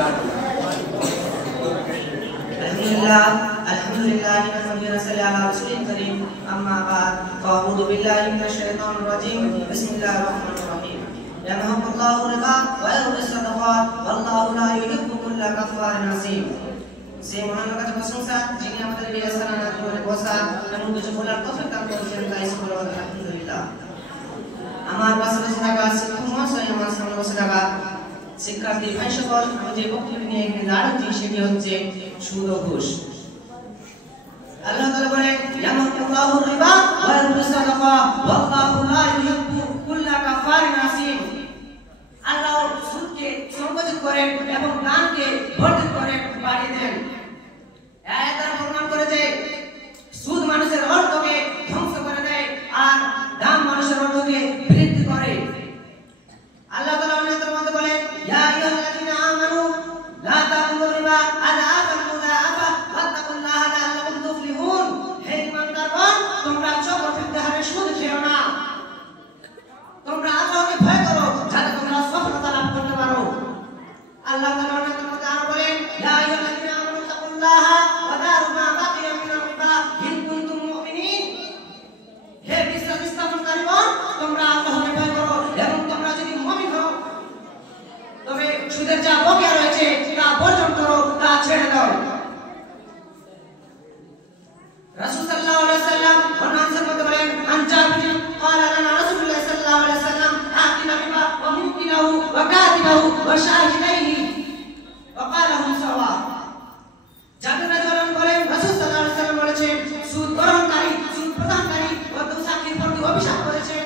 Alhamdulillah wa salli ala rasulil karim amma ba'd fa'udhu billahi minash shaitanir rajim bismillahir rahmanir rahim yamhaqullahu riba wa yurbi sadaqat wallahu la yuhibbu kulla kafarin asim সেই মহান কাছে প্রশংসা যিনি আমাদের এই আসানা করে বসা এবং কিছু বলার তৌফিক দান করেছেন তাই সকল আলহামদুলিল্লাহ আমার পাশাপাশি থাকা শিক্ষক মহাশয় আমার সামনে বসে থাকা শিক্ষার্থী ভাই সকল আমি যে বক্তব্য নিয়ে এখানে দাঁড়াচ্ছি সেটি হচ্ছে সুদ ও ঘুষ আল্লাহ তাআলা বলেন ইয়ামাকুল্লাহু রিবা ওয়া ইউরবি সাদাকা ওয়াল্লাহু লা ইউহিব্বু কুল্লা কাফারিন আসিম আল্লাহ সুদকে সংকোচিত করেন এবং দানকে বর্ধিত করেন বাড়িয়ে দেন আয়াতের প্রমাণ করে যে সুদ মানুষের অর্থকে ধ্বংস করে দেয় আর দান মানুষের অর্থকে বৃদ্ধি করে আল্লাহ তাআলা অন্যত্র মধ্যে বলেন ইয়া আইয়ুহাল্লাযীনা আমানু লা তাকুলু রিবা আদাফান মুদাআফা ওয়াত্তাকুল্লাহা লাআল্লাকুম তুফলিহুন হে ঈমানদারগণ তোমরা চক্রবৃদ্ধি হারে সুদ খেও না তোমরা আল্লাহকে ভয় করো যাতে তোমরা সফলতা লাভ করতে পারো আল্লাহ তাআলা অন্যত্র মধ্যে আরো বলেন ইয়া আইয়ুহাল্লাযীনা আমানু তাকুল্লাহা ওয়া দারু মা বাকিয়া মিনার রিবা ইন কুনতুম মুমিনিন হে বিশ্বাস স্থাপনকারীগণ তোমরা আল্লাহকে ভয় করো এবং তোমরা যদি মুমিন হও তবে সুদের যা বকেয়া রয়েছে তা বর্জন করো তা ছেড়ে দাও রাসূল সাল্লাল্লাহু আলাইহি ওয়াসাল্লাম অন্য হাদিসের মধ্যে বলেন আন জাবির ক্বালা লানা রাসূলুল্লাহ সাল্লাল্লাহু আলাইহি ওয়াসাল্লাম আকিলা রিবা ওয়া মুকিলাহু ওয়া কাতিবাহু ওয়া শাহিদাইহি ওয়া ক্বালাহুম সাওয়া জাবির রাদিয়াল্লাহু বলেন রাসূল সাল্লাল্লাহু আলাইহি ওয়াসাল্লাম বলেছেন সুদ গ্রহণকারী সুদ প্রদানকারী ও দুসাক্ষীর প্রতি অভিশাপ করেছেন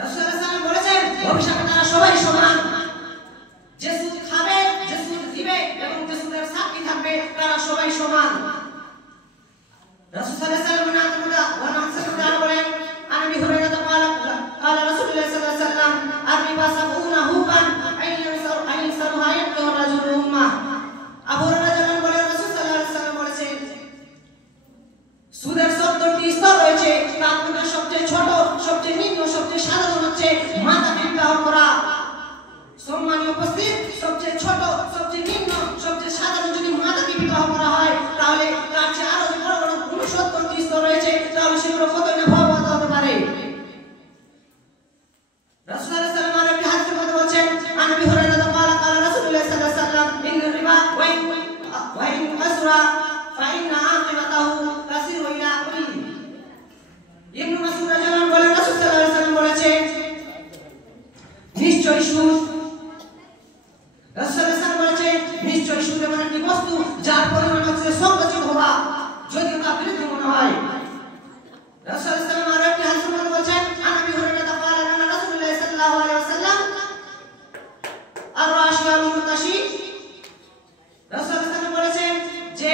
রাসূল সাল্লাল্লাহু আলাইহি ওয়াসাল্লাম বলেছেন অভিশাপে তারা সবাই সমান যে সুদ খাবে যে সুদ দিবে এবং যে সুদের সাক্ষী থাকবে তারা সবাই সমান রাসূল সাল্লাল্লাহু আলাইহি ওয়াসাল্লাম বলেন আনাবি হুরায়রা قال رسول الله صلى الله عليه وسلم الربا 70 هوفا أين يسرها يبلغ الرجل أمه আবু হুরায়রা বলেন রাসূল সাল্লাল্লাহু আলাইহি ওয়াসাল্লাম বলেছেন সুদের 70টি স্তর রয়েছে তার মধ্যে সবচেয়ে ছোট সবচেয়ে নিম্ন সবচেয়ে সাধারণ হচ্ছে মাথা বিবাহ করা সম্মানীয় উপস্থিত সবচেয়ে ছোট সবচেয়ে নিম্ন সবচেয়ে সাধারণ যদি মাতাকে বিবাহ করা হয় তাহলে তার চেয়ে আরো বড় বড় 69টি স্তর রয়েছে তাহলে সেগুলো কত না ভয়াবহ হতে পারে রাসূল সাল্লাল্লাহু আলাইহি ওয়াসাল্লাম একটি হাদিসের মধ্যে বলেন আনাবি হুরায়রা قال রাসূলুল্লাহ সাল্লাল্লাহু আলাইহি ওয়াসাল্লাম ইন্না রিবা ওয়া ইন আসরা ফাইন্না আকিবাতাহু তাসিরু ইলা কুল্লি ইবনে মাসউদ রাদিয়াল্লাহু আনহু বলেন রাসূল সাল্লাল্লাহু আলাইহি ওয়াসাল্লাম বলেছেন নিশ্চয়ই সুদ রাসূল সাল্লাল্লাহু আলাইহি ওয়াসাল্লাম বলেছেন নিশ্চয়ই সুদ এমন একটি বস্তু যার পরিমাণ হচ্ছে সংকোচিত হওয়া যদি তা বৃদ্ধ মনে হয় রাসূল সাল্লাল্লাহু আলাইহি ওয়াসাল্লাম আরো একটি হাদিসের মধ্যে বলেছেন আনাবি হুরায়রা قال لنا رسول الله صلى الله عليه وسلم الراشي والمرتشي রাসূল সাল্লাল্লাহু আলাইহি ওয়াসাল্লাম বলেছেন যে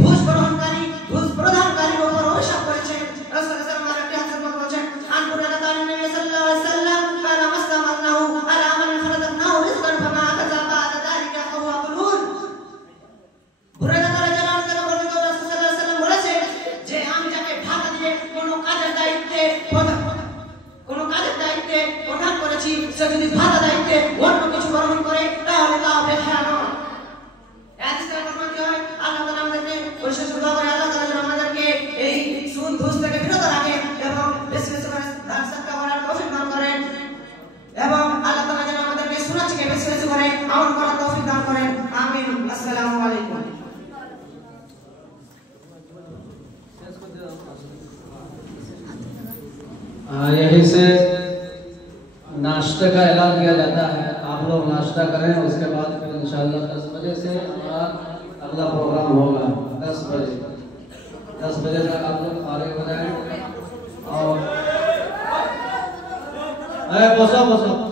ঘুষ গ্রহণকারী ঘুষ প্রদানকারীর উপর অভিশাপ করেছেন রাসূল সাল্লাল্লাহু আলাইহি ওয়াসাল্লাম আরো একটি হাদিসের মধ্যে বলেছেন আন হুরায়রা قال النبي صلى الله عليه وسلم قال مسلمنه على من فرضناه رزقا فما أخذ بعد ذلك فهو قلول হুরায়রা রাদিয়াল্লাহু আনহু থেকে বর্ণিত রাসূল সাল্লাল্লাহু আলাইহি ওয়াসাল্লাম বলেছেন যে আমি যাকে ভাতা দিয়ে কোনো কাজের দায়িত্বে প্রদান করেছি সে যদি ভাতা দায়িত্বে অন্য কিছু গ্রহণ করে তাহলে তা হবে খেয়ানত হাদিসের প্রমাণ কি হয় আল্লাহ তাআলা আমাদেরকে পরিশেষ দোয়া করে আল্লাহ তাআলা আমাদেরকে এই সুদ ঘুষ থেকে বিরত রাখেন এবং বেশি বেশি করে দান সদকা করার তৌফিক দান করেন এবং আল্লাহ তাআলা যেন আমাদেরকে সুন্নাত থেকে বেশি বেশি করে আমল করার তৌফিক দান করেন আমিন আসসালামু আলাইকুম यहीं से नाश्ते का ऐलान किया जाता है आप लोग नाश्ता करें उसके बाद फिर इंशाल्लाह 10 बजे से हमारा अगला प्रोग्राम होगा 10 बजे तक आप लोग फारिग हो जाएं और बसो